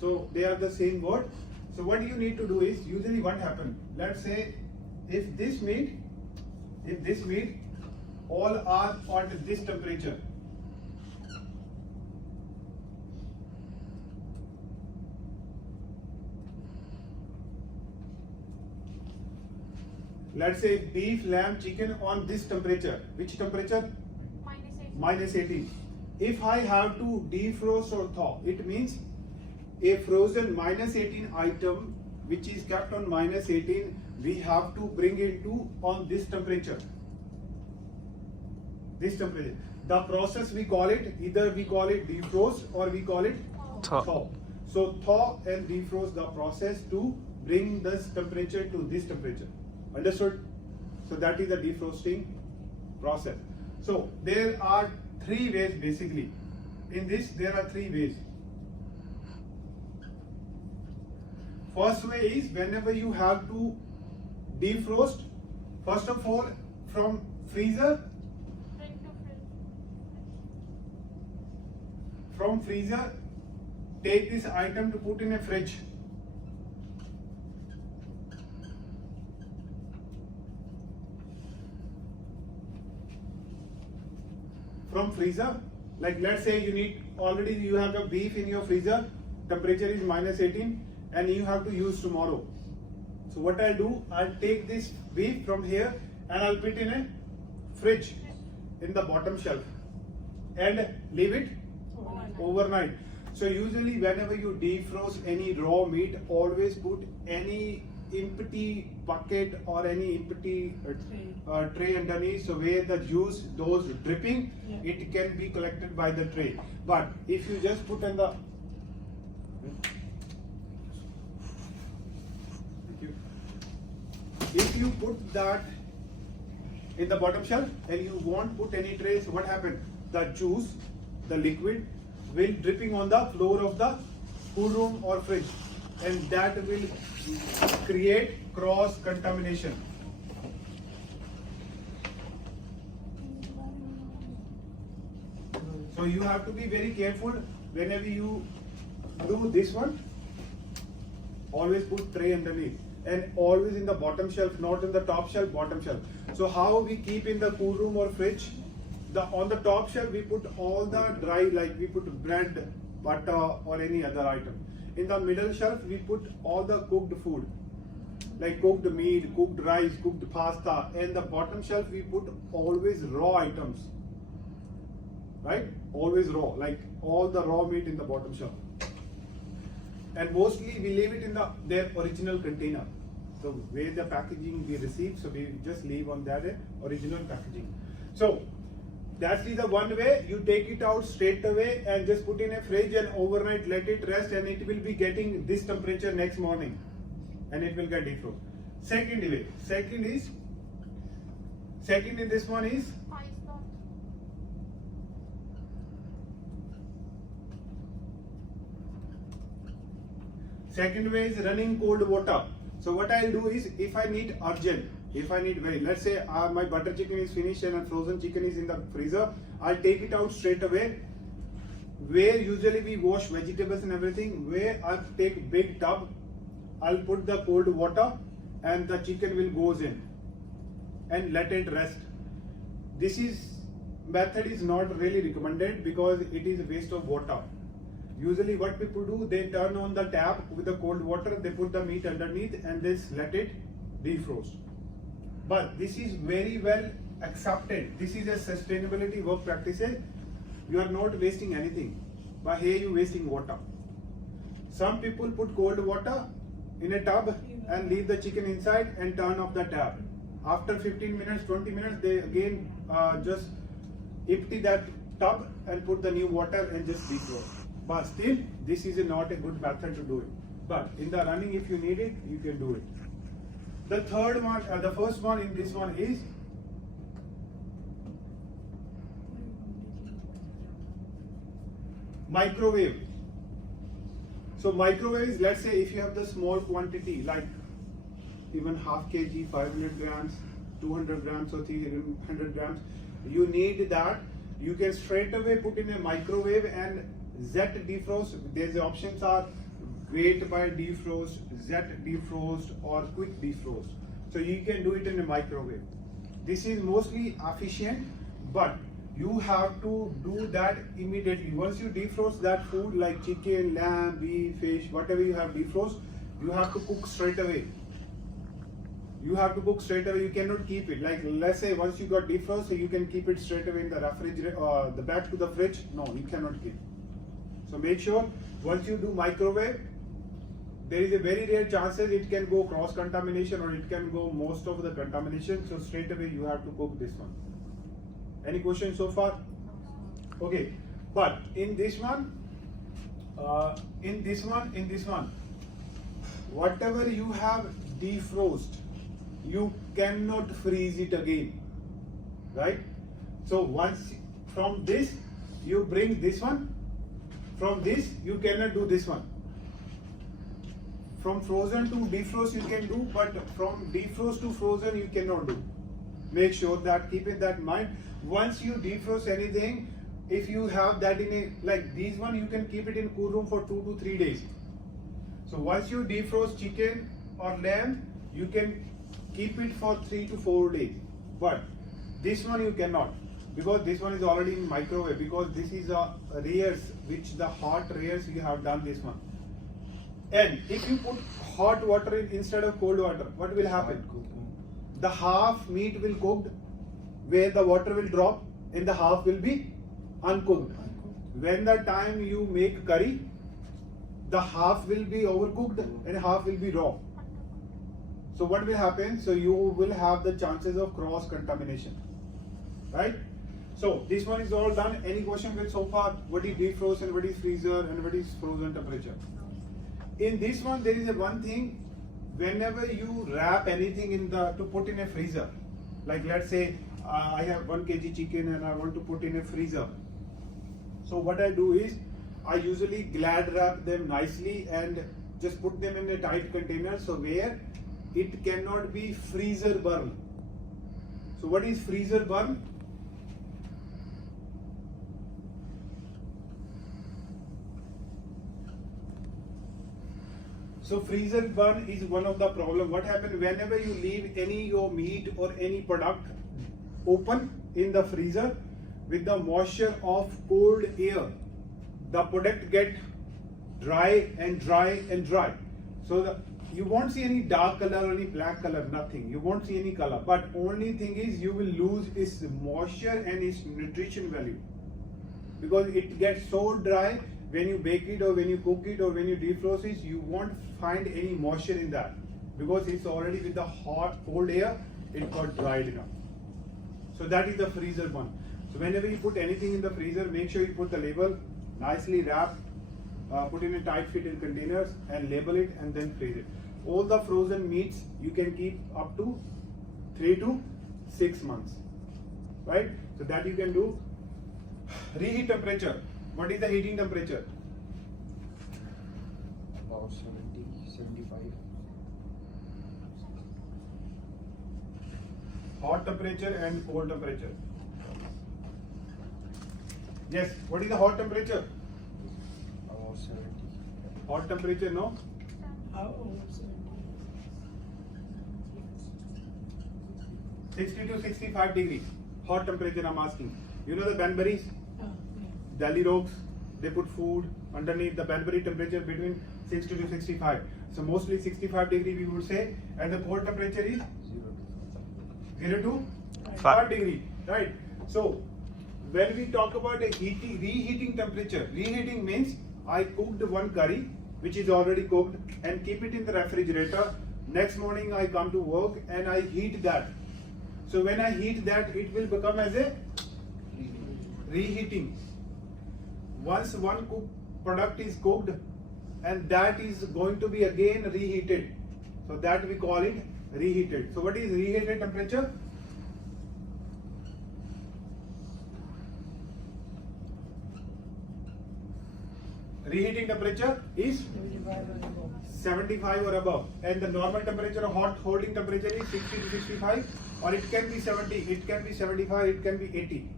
So they are the same word. So what you need to do is, usually what happens, let's say if this meat all are at this temperature, let's say beef, lamb, chicken on this temperature. Which temperature? Minus 18. If I have to defrost or thaw, it means a frozen minus 18 item which is kept on minus 18, we have to bring it to on this temperature. This temperature. The process we call it, either we call it defrost or we call it thaw. So thaw and defrost the process to bring this temperature to this temperature. Understood? So that is the defrosting process. So there are three ways basically. In this there are three ways. First way is, whenever you have to defrost, first of all from freezer, take this item to put in a fridge. From freezer, like let's say you have the beef in your freezer, temperature is minus 18 and you have to use tomorrow. So what I'll do, I'll take this beef from here and I'll put it in a fridge in the bottom shelf and leave it overnight. So usually whenever you defrost any raw meat, always put any empty bucket or any empty tray underneath, so where the juice, those dripping, it can be collected by the tray. But if you just put in the if you put that in the bottom shelf and you won't put any trays, what happens? The juice, the liquid will dripping on the floor of the cool room or fridge, and that will create cross contamination. So you have to be very careful whenever you do this one. Always put tray underneath and always in the bottom shelf, not in the top shelf, bottom shelf. So how we keep in the cool room or fridge? On the top shelf we put all the dry, like we put bread, butter or any other item. In the middle shelf we put all the cooked food, like cooked meat, cooked rice, cooked pasta. And the bottom shelf we put always raw items, right? Always raw, like all the raw meat in the bottom shelf. And mostly we leave it in their original container. So where the packaging we receive, so we just leave on that original packaging. So that's the one way. You take it out straight away and just put in a fridge and overnight let it rest, and it will be getting this temperature next morning and it will get defrost. Second way, second in this one is second way is running cold water. So what I'll do is, if I need urgent, let's say my butter chicken is finished and frozen chicken is in the freezer, I'll take it out straight away. Where usually we wash vegetables and everything, where I'll take big tub, I'll put the cold water and the chicken will goes in and let it rest. This method is not really recommended because it is a waste of water. Usually what people do, they turn on the tap with the cold water, they put the meat underneath and they let it defrost. But this is very well accepted. This is a sustainability work practices. You are not wasting anything, but here you wasting water. Some people put cold water in a tub and leave the chicken inside and turn off the tap. After 15 minutes, 20 minutes, they again just empty that tub and put the new water and just defrost. But still, this is not a good method to do it. But in the running, if you need it, you can do it. The third one, the first one in this one is microwave. So microwave is, let's say if you have the small quantity, like even half kg, 500 grams, 200 grams or 300 grams, you need that, you can straight away put in a microwave and Z defrost. There's the options are wait by defrost, Z defrost or quick defrost. So you can do it in a microwave. This is mostly efficient, but you have to do that immediately. Once you defrost that food like chicken, lamb, beef, fish, whatever you have defrost, you have to cook straight away. You have to cook straight away. You cannot keep it. Like let's say once you got defrost, so you can keep it straight away in the refrigerator or the back to the fridge. No, you cannot keep. So make sure once you do microwave, there is a very rare chances it can go cross contamination or it can go most of the contamination. So straight away you have to cook this one. Any questions so far? Okay, but in this one, whatever you have defrost, you cannot freeze it again, right? So once from this you bring this one, from this you cannot do this one. From frozen to defrost you can do, but from defrost to frozen you cannot do. Make sure that, keep in that mind. Once you defrost anything, if you have that in a, like these one, you can keep it in cool room for 2 to 3 days. So once you defrost chicken or lamb, you can keep it for 3 to 4 days. But this one you cannot, because this one is already in microwave, because this is a rears, which the hot rears you have done this one. And if you put hot water in instead of cold water, what will happen? The half meat will cooked, where the water will drop, and the half will be uncooked. When the time you make curry, the half will be overcooked and half will be raw. So what will happen? So you will have the chances of cross contamination, right? So this one is all done. Any question with so far? What is defrost and what is freezer and what is frozen temperature? In this one, there is a one thing. Whenever you wrap anything in the to put in a freezer, like let's say I have 1 kg chicken and I want to put in a freezer. So what I do is I usually glad wrap them nicely and just put them in a tight container, so where it cannot be freezer burn. So what is freezer burn? So freezer burn is one of the problem. What happens whenever you leave any your meat or any product open in the freezer with the moisture of cold air, the product get dry and dry and dry. So you won't see any dark color or any black color, nothing. You won't see any color. But only thing is you will lose its moisture and its nutrition value, because it gets so dry. When you bake it or when you cook it or when you defrost it, you won't find any moisture in that, because it's already with the hot cold air, it got dried enough. So that is the freezer one. So whenever you put anything in the freezer, make sure you put the label, nicely wrap, put in a tight fitted containers and label it and then freeze it. All the frozen meats you can keep up to 3 to 6 months, right? So that you can do. Reheat temperature. What is the heating temperature? About 70, 75. Hot temperature and cold temperature. Yes, what is the hot temperature? About 70. Hot temperature, no? 60 to 65 degrees. Hot temperature I'm asking. You know the Banburys? Delhi rogues, they put food underneath the Banbury temperature between 60 to 65. So mostly 65 degree we would say, and the cold temperature is 0 to 5 degree, right? So when we talk about a reheating temperature, reheating means I cooked one curry which is already cooked and keep it in the refrigerator. Next morning I come to work and I heat that. So when I heat that, it will become as a reheating. Once one product is cooked and that is going to be again reheated, so that we call it reheated. So what is reheated temperature? Reheating temperature is 75 or above, and the normal temperature of hot holding temperature is 60 to 65, or it can be 70, it can be 75, it can be 80.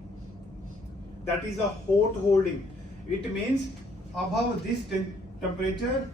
That is a hot holding. It means above this temperature